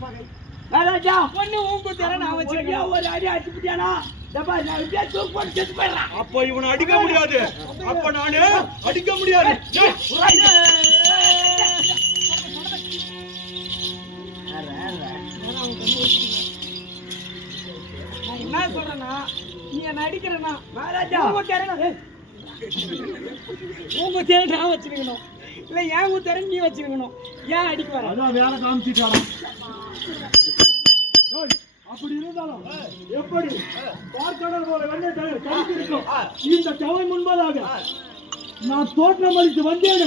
ராஜா பொண்ணு ஊங்கு தர நான் வச்சிருக்கேன். ஒரு அடி அடிச்சுட்டியானா டப்பா நான் இப்படியே தூக்கு போட்டு செத்து போயிடுறான். அப்ப இவனை அடிக்க முடியாது. அப்ப நானு அடிக்க முடியாது. நான் என்ன சொல்றேன்னா நீ என்ன அடிக்கிறனா ராஜா ஊங்கு தர நான் வச்சிருக்கணும். இல்ல ஏன் ஊத்தர நீ வச்சிருக்கணும். ஏன் அடிக்க வர? அதான் வேலை காமிச்சிட்டாராம். அப்படி இருந்தாலும் எப்படி பார்க்கடல் போல வெண்ணெய் கழித்திருக்கும் இந்த சவை முன்பதாக நான் தோற்றம் அளித்து வந்தேன்.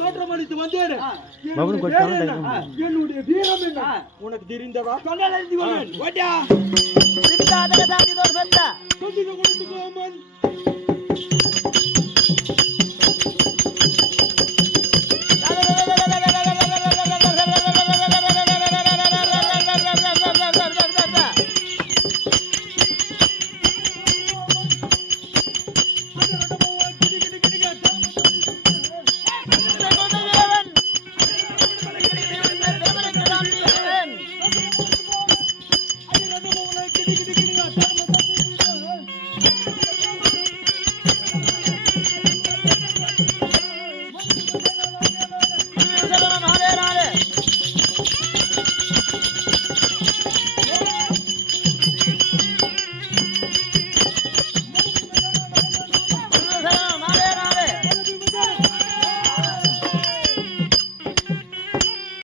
தோற்றம் அளித்து வந்தேன். என்னுடைய வீரம் என்ன உனக்கு தெரிந்ததா? ஓட்டியா கொண்டு கொண்டு போமன்